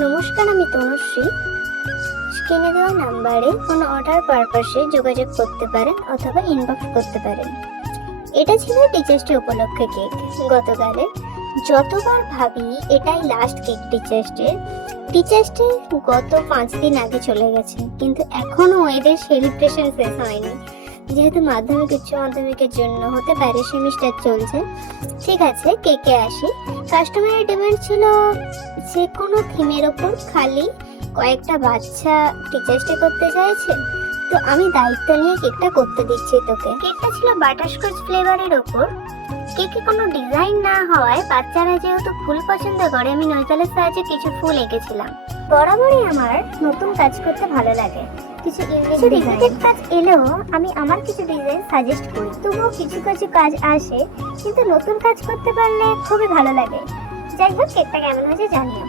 নমস্কার, আমি তনুশ্রী। স্ক্রিনে দেওয়া নাম্বারে কোনো অর্ডার পারপাসে যোগাযোগ করতে পারেন অথবা ইনবক্স করতে পারেন। এটা ছিল টিচার্স ডে উপলক্ষে কেক। গতকালে যতবার ভাবি এটাই লাস্ট কেক টিচার্স ডে গত 5 দিন আগে চলে গেছে, কিন্তু এখনো এদের সেলিব্রেশন শেষ হয়নি। যেহেতু মাধ্যমিক উচ্চ মাধ্যমিকের জন্য হতে পারে সেমিস্টার চলছে। ঠিক আছে, কেকে আসি। কাস্টমারের ডিমান্ড ছিল যে কোনো থিমের ওপর, খালি কয়েকটা বাচ্চা টিচার্স ডে করতে চাইছে, তো আমি দায়িত্ব নিয়ে কেকটা করতে দিচ্ছি তোকে। কেকটা ছিল বাটারস্কচ ফ্লেভারের ওপর। কেকে কোনো ডিজাইন না হওয়ায় বাচ্চারা যেহেতু ফুল পছন্দ করে, আমি নৈকালের সাহায্যে কিছু ফুল এঁকেছিলাম। বরাবরই আমার নতুন কাজ করতে ভালো লাগে। কিছু রিপিটেড কাজ এলেও আমি আমার কিছু ডিজাইন সাজেস্ট করি, তবুও কিছু কিছু কাজ আসে, কিন্তু নতুন কাজ করতে পারলে খুবই ভালো লাগে। যাই হোক, কেকটা কেমন হয়েছে জানিও।